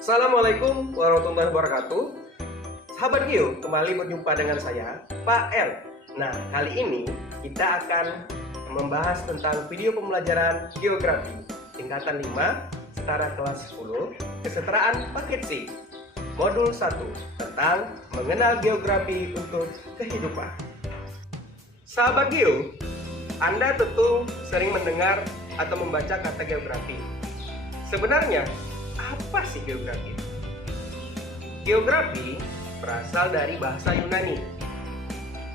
Assalamualaikum warahmatullahi wabarakatuh. Sahabat Geo, kembali berjumpa dengan saya, Pak L. Nah, kali ini kita akan membahas tentang video pembelajaran geografi tingkatan 5, setara kelas 10, kesetaraan paket C, modul 1 tentang mengenal geografi untuk kehidupan. Sahabat Geo, Anda tentu sering mendengar atau membaca kata geografi. Sebenarnya, apa sih geografi? Geografi berasal dari bahasa Yunani.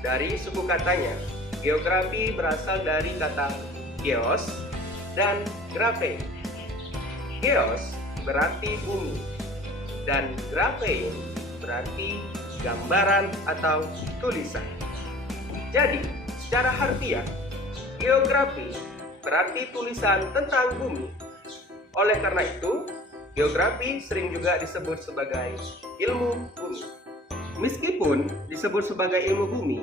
Dari suku katanya, geografi berasal dari kata geos dan graphe. Geos berarti bumi dan graphe berarti gambaran atau tulisan. Jadi, secara harfiah, geografi berarti tulisan tentang bumi. Oleh karena itu, geografi sering juga disebut sebagai ilmu bumi. Meskipun disebut sebagai ilmu bumi,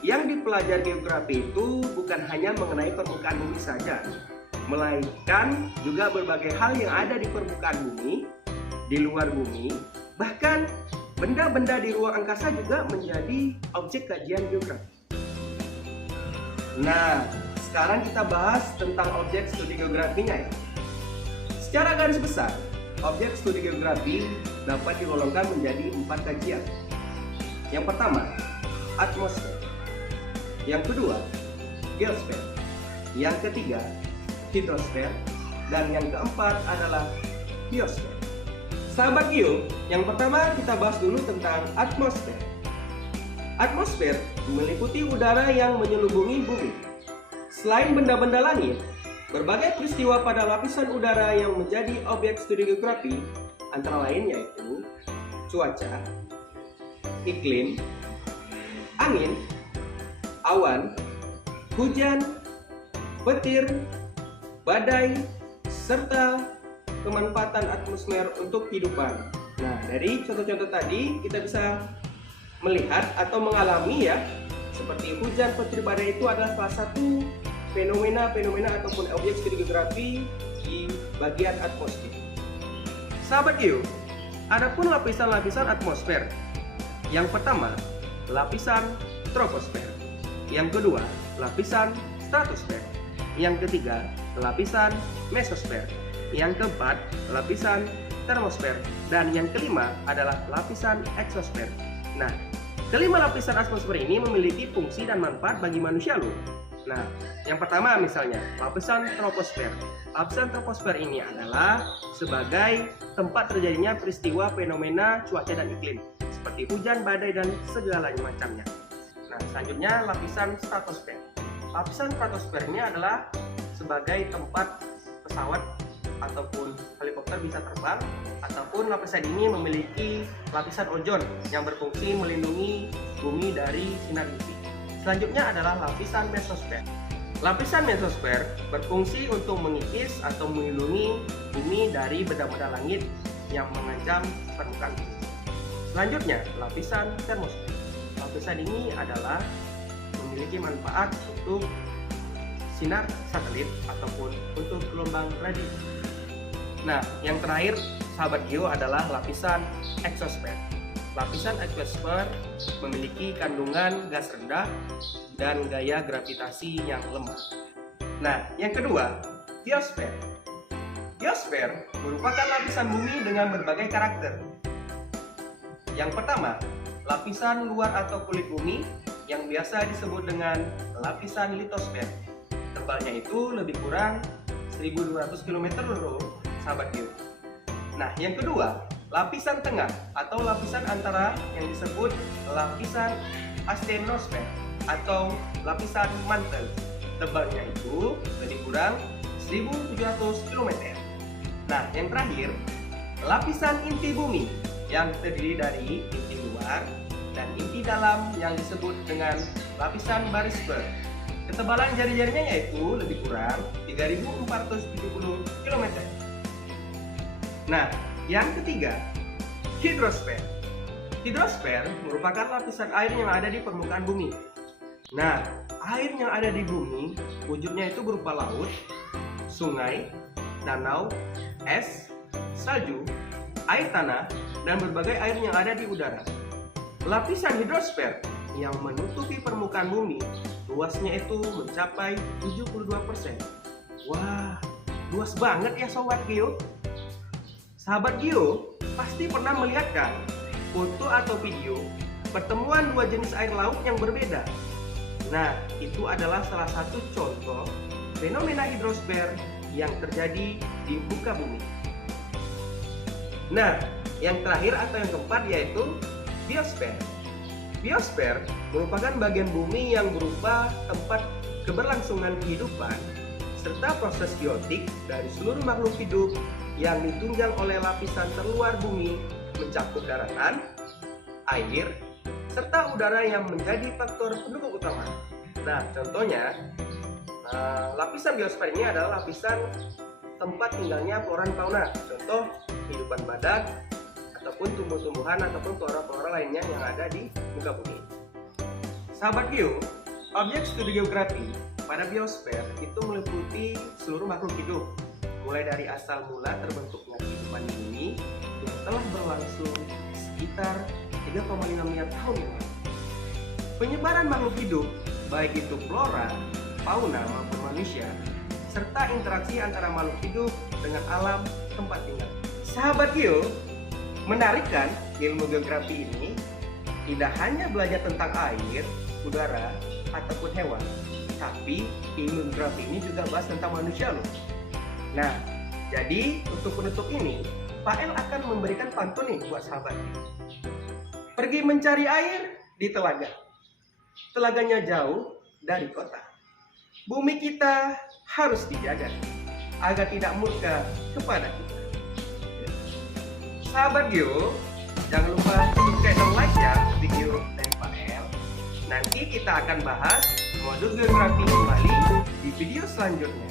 yang dipelajari geografi itu bukan hanya mengenai permukaan bumi saja, melainkan juga berbagai hal yang ada di permukaan bumi, di luar bumi, bahkan benda-benda di ruang angkasa juga menjadi objek kajian geografi. Nah, sekarang kita bahas tentang objek studi geografinya ya. Secara garis besar, objek studi geografi dapat digolongkan menjadi 4 kajian. Yang pertama, atmosfer. Yang kedua, geosfer. Yang ketiga, hidrosfer. Dan yang keempat adalah biosfer. Sahabat Geo, yang pertama kita bahas dulu tentang atmosfer. Atmosfer meliputi udara yang menyelubungi bumi. Selain benda-benda langit, berbagai peristiwa pada lapisan udara yang menjadi objek studi geografi antara lain yaitu cuaca, iklim, angin, awan, hujan, petir, badai, serta pemanfaatan atmosfer untuk kehidupan. Nah, dari contoh-contoh tadi kita bisa melihat atau mengalami ya, seperti hujan, petir, badai itu adalah salah satu fenomena ataupun objek studi geografi di bagian atmosfer. Sahabat Geo, adapun lapisan-lapisan atmosfer. Yang pertama, lapisan troposfer. Yang kedua, lapisan stratosfer. Yang ketiga, lapisan mesosfer. Yang keempat, lapisan termosfer. Dan yang kelima adalah lapisan eksosfer. Nah, kelima lapisan atmosfer ini memiliki fungsi dan manfaat bagi manusia loh. Nah, yang pertama misalnya lapisan troposfer. Lapisan troposfer ini adalah sebagai tempat terjadinya peristiwa fenomena cuaca dan iklim seperti hujan, badai, dan segala macamnya. Nah, selanjutnya lapisan stratosfer. Lapisan stratosfer ini adalah sebagai tempat pesawat ataupun helikopter bisa terbang, ataupun lapisan ini memiliki lapisan ozon yang berfungsi melindungi bumi dari sinar UV. Selanjutnya adalah lapisan mesosfer. Lapisan mesosfer berfungsi untuk mengikis atau melindungi bumi dari benda-benda langit yang mengancam permukaan bumi. Selanjutnya, lapisan termosfer. Lapisan ini adalah memiliki manfaat untuk sinar satelit ataupun untuk gelombang radio. Nah, yang terakhir sahabat Geo adalah lapisan eksosfer. Lapisan eksosfer memiliki kandungan gas rendah dan gaya gravitasi yang lemah. Nah, yang kedua, biosfer. Biosfer merupakan lapisan bumi dengan berbagai karakter. Yang pertama, lapisan luar atau kulit bumi yang biasa disebut dengan lapisan litosfer. Tebalnya itu lebih kurang 1200 km loh, sahabat Geo. Nah, yang kedua, lapisan tengah atau lapisan antara yang disebut lapisan astenosfer atau lapisan mantel. Tebalnya itu lebih kurang 1700 km. Nah, yang terakhir, lapisan inti bumi yang terdiri dari inti luar dan inti dalam yang disebut dengan lapisan barisfer. Ketebalan jari-jarinya yaitu lebih kurang 3470 km. Nah, yang ketiga, hidrosfer. Hidrosfer merupakan lapisan air yang ada di permukaan bumi. Nah, air yang ada di bumi wujudnya itu berupa laut, sungai, danau, es, salju, air tanah, dan berbagai air yang ada di udara. Lapisan hidrosfer yang menutupi permukaan bumi, luasnya itu mencapai 72%. Wah, luas banget ya Sobat Geo. Sahabat Geo pasti pernah melihat kan foto atau video pertemuan dua jenis air laut yang berbeda. Nah, itu adalah salah satu contoh fenomena hidrosfer yang terjadi di muka bumi. Nah, yang terakhir atau yang keempat yaitu biosfer. Biosfer merupakan bagian bumi yang berupa tempat keberlangsungan kehidupan serta proses biotik dari seluruh makhluk hidup yang ditunjang oleh lapisan terluar bumi mencakup daratan, air, serta udara yang menjadi faktor pendukung utama. Nah, contohnya lapisan biosfer ini adalah lapisan tempat tinggalnya flora dan fauna. Contoh kehidupan badak ataupun tumbuh-tumbuhan ataupun flora-flora lainnya yang ada di muka bumi. Sahabat Geo, objek studi geografi pada biosfer itu meliputi seluruh makhluk hidup, mulai dari asal mula terbentuknya kehidupan di bumi yang telah berlangsung sekitar 3,5 miliar tahun yang lalu. Penyebaran makhluk hidup, baik itu flora, fauna maupun manusia, serta interaksi antara makhluk hidup dengan alam tempat tinggal. Sahabat Geo, menarik kan ilmu geografi ini? Tidak hanya belajar tentang air, udara, ataupun hewan, tapi ilmu geografi ini juga bahas tentang manusia loh. Nah, jadi untuk penutup ini, Pak El akan memberikan pantun nih buat sahabat Geo. Pergi mencari air di telaga. Telaganya jauh dari kota. Bumi kita harus dijaga agar tidak murka kepada kita. Sahabat Geo, jangan lupa subscribe dan like ya video dari Pak El. Nanti kita akan bahas modul geografi kembali di video selanjutnya.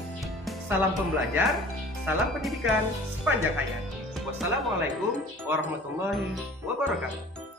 Salam pembelajar, salam pendidikan sepanjang hayat. Wassalamualaikum warahmatullahi wabarakatuh.